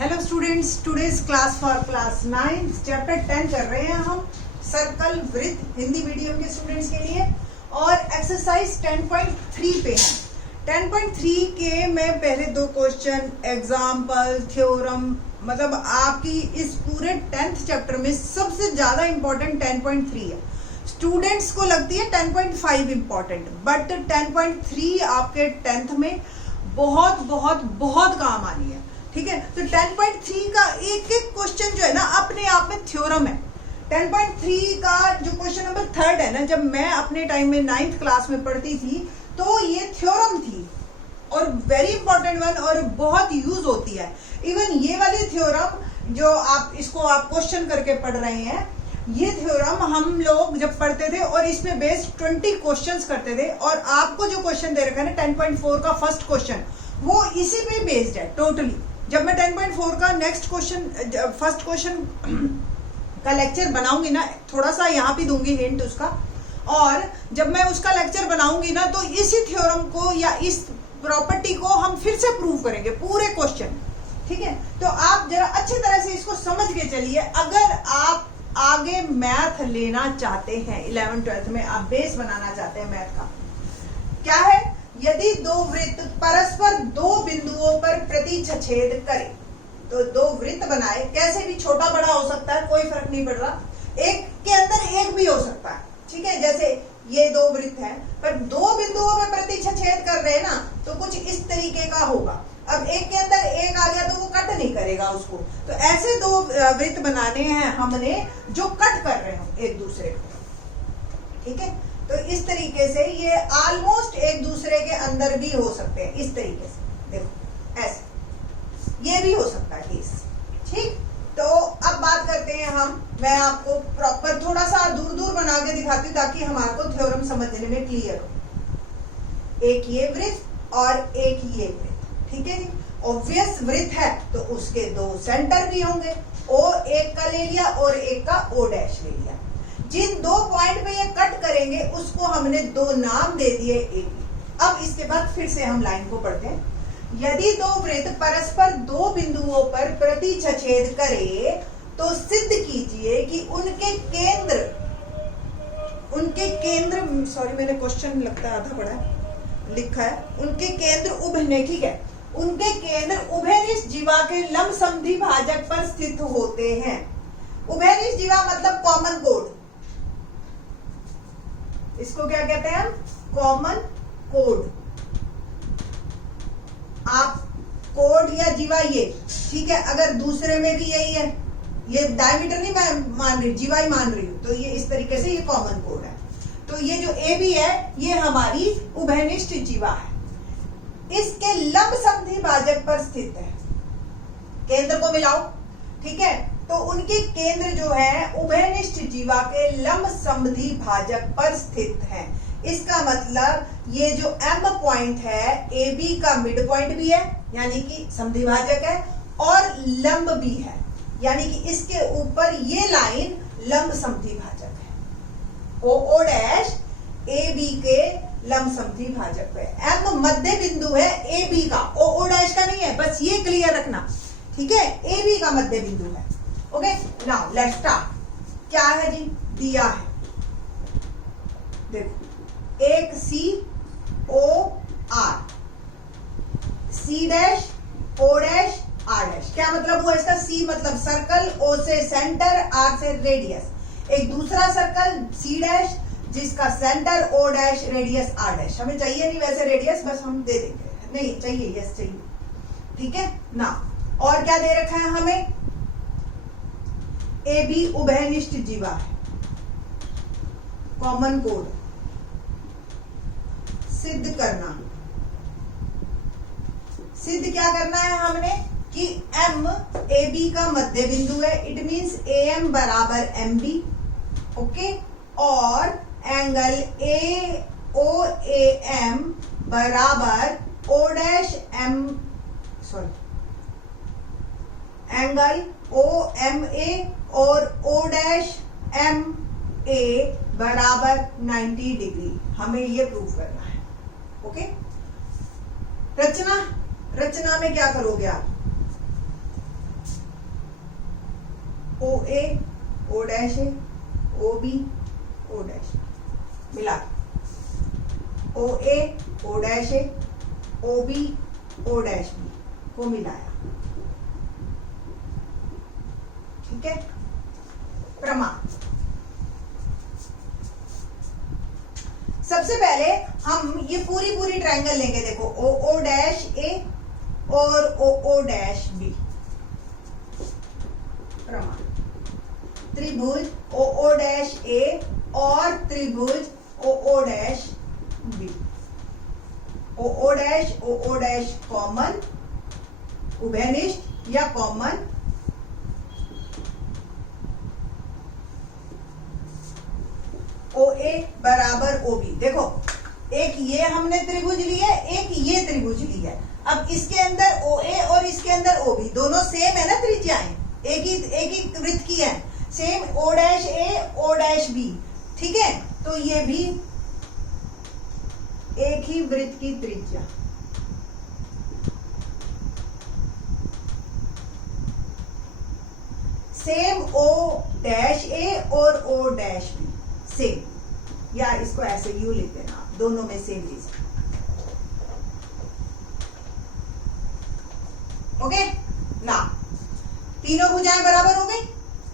Hello students, today's class for class 9 chapter 10 कर रहे हैं हम सर्कल वृत्त हिंदी मीडियम के स्टूडेंट्स के लिए और एक्सरसाइज 10.3 पे है। 10.3 के मैं पहले दो क्वेश्चन एग्जाम्पल थ्योरम मतलब आपकी इस पूरे 10th चैप्टर में सबसे ज्यादा इंपॉर्टेंट 10.3 है। स्टूडेंट्स को लगती है 10.5 इंपॉर्टेंट, बट 10.3 आपके 10th में बहुत बहुत बहुत काम आनी है। ठीक है, तो 10.3 का एक एक क्वेश्चन जो है ना अपने आप में थ्योरम है। 10.3 का जो क्वेश्चन नंबर 3 है ना, जब मैं अपने टाइम में 9th क्लास में पढ़ती थी तो ये थ्योरम थी और वेरी इंपॉर्टेंट वन और बहुत यूज होती है। इवन ये वाली थ्योरम जो आप इसको आप क्वेश्चन करके पढ़ रहे हैं, ये थ्योरम हम लोग जब पढ़ते थे और इसमें बेस्ड 20 क्वेश्चंस करते थे और आपको जो क्वेश्चन दे रखा है ना 10.4 का फर्स्ट क्वेश्चन वो इसी पे बेस्ड है टोटली। जब मैं 10.4 का नेक्स्ट क्वेश्चन फर्स्ट क्वेश्चन का लेक्चर बनाऊंगी ना, थोड़ा सा यहाँ पे दूंगी हिंट उसका, और जब मैं उसका लेक्चर बनाऊंगी ना तो इसी थ्योरम को या इस प्रॉपर्टी को हम फिर से प्रूव करेंगे पूरे क्वेश्चन। ठीक है, तो आप जरा अच्छी तरह से इसको समझ के चलिए। अगर आप आगे मैथ लेना चाहते हैं 11th-12th में, आप बेस बनाना चाहते हैं मैथ का, क्या है, यदि दो वृत्त परस्पर दो बिंदुओं पर प्रतिच्छेद करें, तो दो वृत्त बनाए, कैसे भी छोटा बड़ा हो सकता है, कोई फर्क नहीं पड़ रहा, एक के अंदर एक भी हो सकता है। ठीक है, जैसे ये दो वृत्त हैं पर दो बिंदुओं पर प्रतिच्छेद कर रहे हैं ना, तो कुछ इस तरीके का होगा। अब एक के अंदर एक आ गया तो वो कट नहीं करेगा उसको, तो ऐसे दो वृत्त बनाने हैं हमने जो कट कर रहे हो एक दूसरे को। ठीक है, तो इस तरीके से ये ऑलमोस्ट एक दूसरे के अंदर भी हो सकते हैं, इस तरीके से देखो ऐसे ये भी हो सकता है केस। ठीक, तो अब बात करते हैं हम, मैं आपको प्रॉपर थोड़ा सा दूर दूर बना के दिखाती हूँ ताकि हमारे को थ्योरम समझने में क्लियर हो। एक ये वृत्त और एक ये वृत्त, ठीक है जी, ऑब्वियस वृत्त है तो उसके दो सेंटर भी होंगे, ओ एक का ले लिया और एक का ओ डैश ले लिया। जिन दो पॉइंट पे ये कट करेंगे उसको हमने दो नाम दे दिए ए बी। अब इसके बाद फिर से हम लाइन को पढ़ते हैं। यदि दो वृत्त परस्पर दो बिंदुओं पर प्रतिच्छेद करे तो सिद्ध कीजिए कि उनके केंद्र सॉरी मैंने क्वेश्चन लगता है आधा पढ़ा है, लिखा है उनके केंद्र उभयनिष्ठ, ठीक है, उनके केंद्र उभयनिष्ठ जीवा के लंब समद्वि भाजक पर स्थित होते हैं। उभयनिष्ठ जीवा मतलब कॉमन कोड, इसको क्या कहते हैं हम, कॉमन कोड। आप कोड या जीवा ये, ठीक है, अगर दूसरे में भी यही है, ये डायमीटर नहीं मैं मान रही, जीवा ही मान रही हूं, तो ये इस तरीके से ये कॉमन कोड है। तो ये जो ए बी है ये हमारी उभयनिष्ठ जीवा है, इसके लंब समद्वि भाजक पर स्थित है। केंद्र को मिलाओ, ठीक है, तो उनके केंद्र जो है उभयनिष्ठ जीवा के लंब समद्वि भाजक पर स्थित है। इसका मतलब ये जो एम पॉइंट है ए बी का मिड पॉइंट भी है यानी कि समद्वि भाजक है और लंब भी है, यानी कि इसके ऊपर ये लाइन लंब समद्वि भाजक है। ओ डैश ए बी के लंब समद्वि भाजक पे, एम मध्य बिंदु है ए बी का, ओ डैश का नहीं है, बस ये क्लियर रखना। ठीक है, ए बी का मध्य बिंदु है। Okay, now let's start. क्या है जी, दिया है, देखो एक C O R, C dash O dash R dash. क्या मतलब हुआ इसका, सी मतलब सर्कल, ओ से सेंटर, आर से रेडियस। एक दूसरा सर्कल सी डैश जिसका centre O dash radius R dash. हमें चाहिए नहीं वैसे रेडियस, बस हम दे देंगे, नहीं चाहिए, यस चाहिए। ठीक है ना, और क्या दे रखा है हमें, ए बी उभयनिष्ठ जीवा है, कॉमन कोड सिद्ध करना। सिद्ध क्या करना है हमने कि एम ए बी का मध्य बिंदु है, इट मींस ए एम बराबर एम बी, ओके, और angle A O A M बराबर O dash M sorry angle O M A और ओ डैश एम ए बराबर 90 डिग्री। हमें ये प्रूव करना है। ओके, रचना में क्या करोगे आप, O A O dash A O B O dash मिला, O A O dash A O B O dash B को मिलाया। ठीक है, प्रमाण। सबसे पहले हम ये पूरी ट्रायंगल लेंगे। देखो ओ ओ डैश ए और ओ ओ डैश बी, प्रमाण। त्रिभुज ओ ओ डैश ए और त्रिभुज O O dash B, O dash common, उभयनिष्ठ या कॉमन, ओ ए बराबर ओ बी। देखो एक ये हमने त्रिभुज लिया, एक ये त्रिभुज लिया। अब इसके अंदर ओ ए और इसके अंदर ओ बी दोनों सेम है ना, त्रिज्याएं एक ही वृत्त की है, same O dash A O dash B. ठीक है, तो ये भी एक ही वृत्त की त्रिज्या। सेम ओ डैश ए और ओ डैश बी सेम, या इसको ऐसे यू लिख देना, दोनों में सेम रीजन। ओके ना, तीनों भुजाएं बराबर हो गई।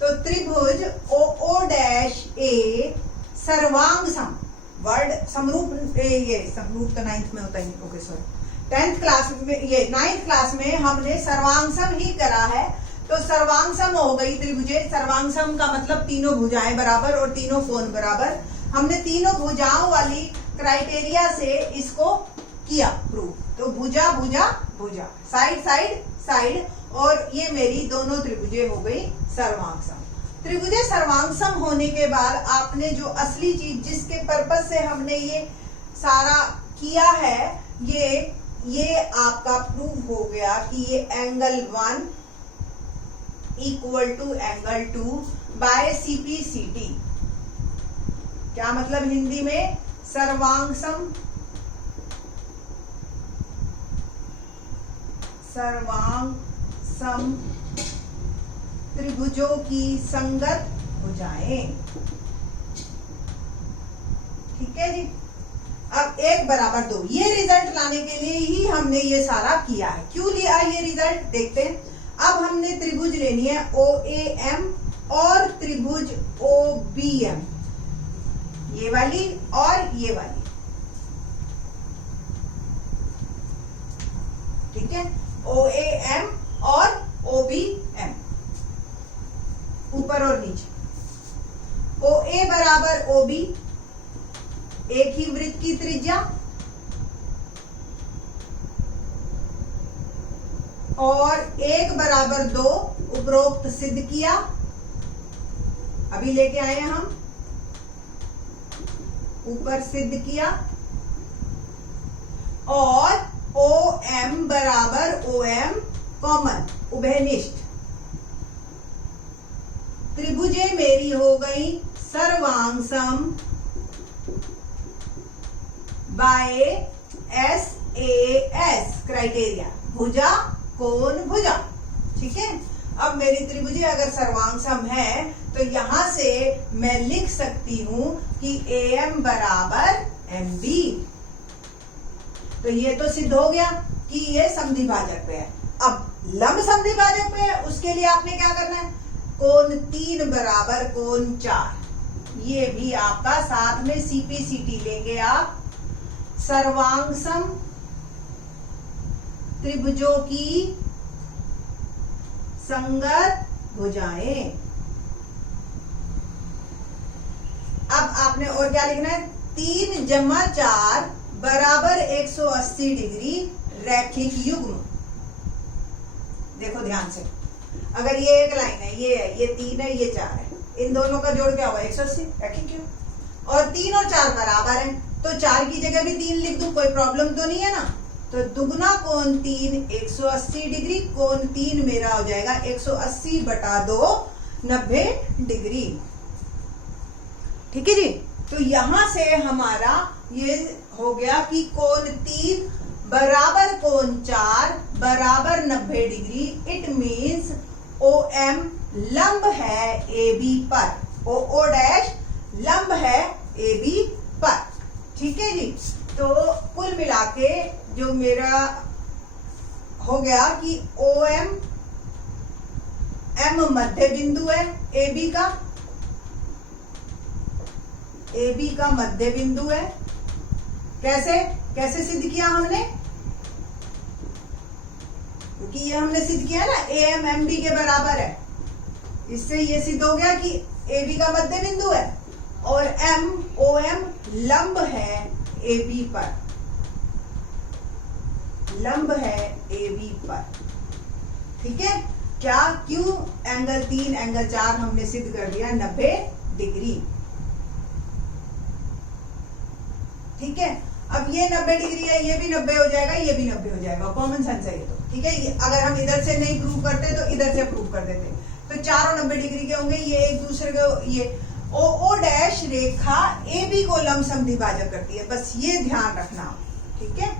तो त्रिभुज ओ ओ डैश ए सर्वांग सम, वर्ड समरूप, ये समरूप तो 9th में होता ही नहीं, ओके सॉरी 10th क्लास में, ये 9th क्लास में हमने सर्वांगसम ही करा है। तो सर्वांगसम हो गई त्रिभुजे। सर्वांगसम का मतलब तीनों भुजाएं बराबर और तीनों कोण बराबर। हमने तीनों भुजाओं वाली क्राइटेरिया से इसको किया प्रूव। तो भुजा भुजा भुजा, साइड साइड साइड, और ये मेरी दोनों त्रिभुजे हो गई सर्वांगसम। त्रिभुजे सर्वांगसम होने के बाद आपने जो असली चीज जिसके पर्पस से हमने ये सारा किया है, ये आपका प्रूव हो गया कि ये angle 1 equal to angle 2 by CPCT। क्या मतलब हिंदी में? सर्वांगसम त्रिभुजों की संगत भुजाएं। ठीक है जी। अब 1 बराबर 2, ये रिजल्ट लाने के लिए ही हमने ये सारा किया है। क्यों लिया ये रिजल्ट देखते हैं। अब हमने त्रिभुज लेनी है OAM और त्रिभुज OBM, ये वाली और ये वाली। ठीक है, OAM और OBM, ऊपर और नीचे। OA बराबर OB, एक ही वृत्त की त्रिज्या, और 1 बराबर 2 उपरोक्त सिद्ध किया, अभी लेके आए हैं हम, ऊपर सिद्ध किया। और OM बराबर OM कॉमन, उभयनिष्ठ। त्रिभुजे मेरी हो गई सर्वांगसम बाय SAS क्राइटेरिया, भुजा कोण भुजा। ठीक है, अब मेरी त्रिभुजे अगर सर्वांगसम है तो यहां से मैं लिख सकती हूं कि AM बराबर MB। तो ये तो सिद्ध हो गया कि ये समद्विभाजक पे है। अब लंब समद्विभाजक पे है, उसके लिए आपने क्या करना है? कोण 3 बराबर कोण 4, ये भी आपका साथ में CPCT लेंगे आप। सर्वांगसम त्रिभुजों की संगत भुजाएं। अब आपने और क्या लिखना है? 3 जमा 4 बराबर 180 डिग्री रैखिक युग्म। देखो ध्यान से, अगर ये एक लाइन है, ये 3 है, ये 4 है, इन दोनों का जोड़ क्या होगा? 180 रैखिक युग्म। और 3 और 4 बराबर है, तो 4 की जगह भी 3 लिख दूं, कोई प्रॉब्लम तो नहीं है ना। तो दुगना कोण 3 180 डिग्री, कोण 3 मेरा हो जाएगा 180 बटा 2 90 डिग्री। ठीक है जी। तो यहां से हमारा ये हो गया कि कोण 3 बराबर कोण 4 बराबर 90 डिग्री। इट मीन्स OM लंब है ए बी पर, ओ डैश लंब है ए बी पर। ठीक है जी। तो कुल मिला के जो मेरा हो गया कि ओ एम मध्य बिंदु है ए बी का मध्य बिंदु है। कैसे कैसे सिद्ध किया हमने? क्योंकि ये हमने सिद्ध किया ना ए एम एम बी के बराबर है, इससे ये सिद्ध हो गया कि ए बी का मध्य बिंदु है और एम ओ एम लंब है ए बी पर, लंब है ए बी पर। ठीक है। क्या क्यों? एंगल 3 एंगल 4 हमने सिद्ध कर दिया 90 डिग्री। ठीक है। अब ये 90 डिग्री है, ये भी 90 हो जाएगा, ये भी 90 हो जाएगा, कॉमन सेंस है ये तो। ठीक है। अगर हम इधर से नहीं प्रूव करते तो इधर से प्रूव कर देते, तो चारों 90 डिग्री के होंगे। ये एक दूसरे को, ये O dash Rekha A B को लंब समद्विभाजक करती है, बस ये ध्यान रखना। ठीक है।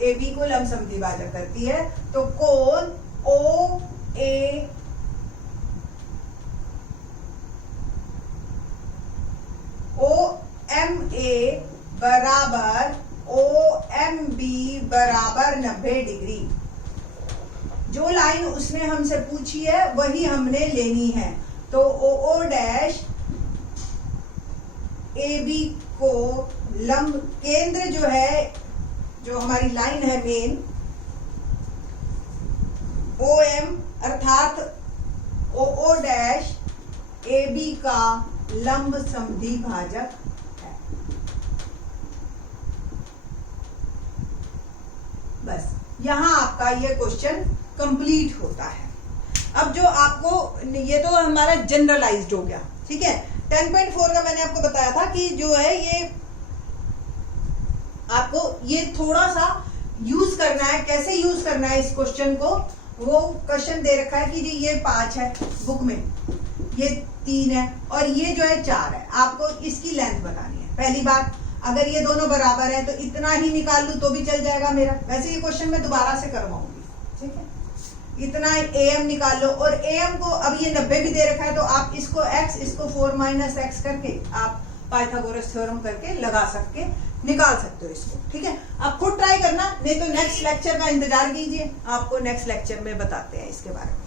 ए बी को लंब समद्विभाजक करती है, तो कोण ओ ए एम ए बराबर ओ एम बी बराबर 90 डिग्री। जो लाइन उसने हमसे पूछी है वही हमने लेनी है। तो ओ डैश ए बी को लंब, केंद्र जो है, जो हमारी लाइन है मेन, ओ एम अर्थात ओ डैश ए बी का लंब समद्विभाजक है। बस यहां आपका ये क्वेश्चन कंप्लीट होता है। अब जो आपको, ये तो हमारा जनरलाइज्ड हो गया। ठीक है। 10.4 का मैंने आपको बताया था कि जो है ये आपको ये थोड़ा सा यूज करना है। कैसे यूज करना है इस क्वेश्चन को? वो क्वेश्चन दे रखा है कि जी ये 5 है बुक में, ये 3 है और ये जो है 4 है। आपको इसकी लेंथ बतानी है। पहली बात, अगर ये दोनों बराबर है तो इतना ही निकाल लूं तो भी चल जाएगा मेरा। वैसे ये क्वेश्चन मैं दोबारा से करवाऊंगी। ठीक है। इतना ए एम निकाल लो, और ए एम को अब ये 90 भी दे रखा है तो आप इसको x, इसको 4 माइनस एक्स करके आप पाइथागोरस थ्योरम करके लगा सकते, निकाल सकते हो इसको। ठीक है। आप खुद ट्राई करना, नहीं तो नेक्स्ट लेक्चर का इंतजार कीजिए, आपको नेक्स्ट लेक्चर में बताते हैं इसके बारे में।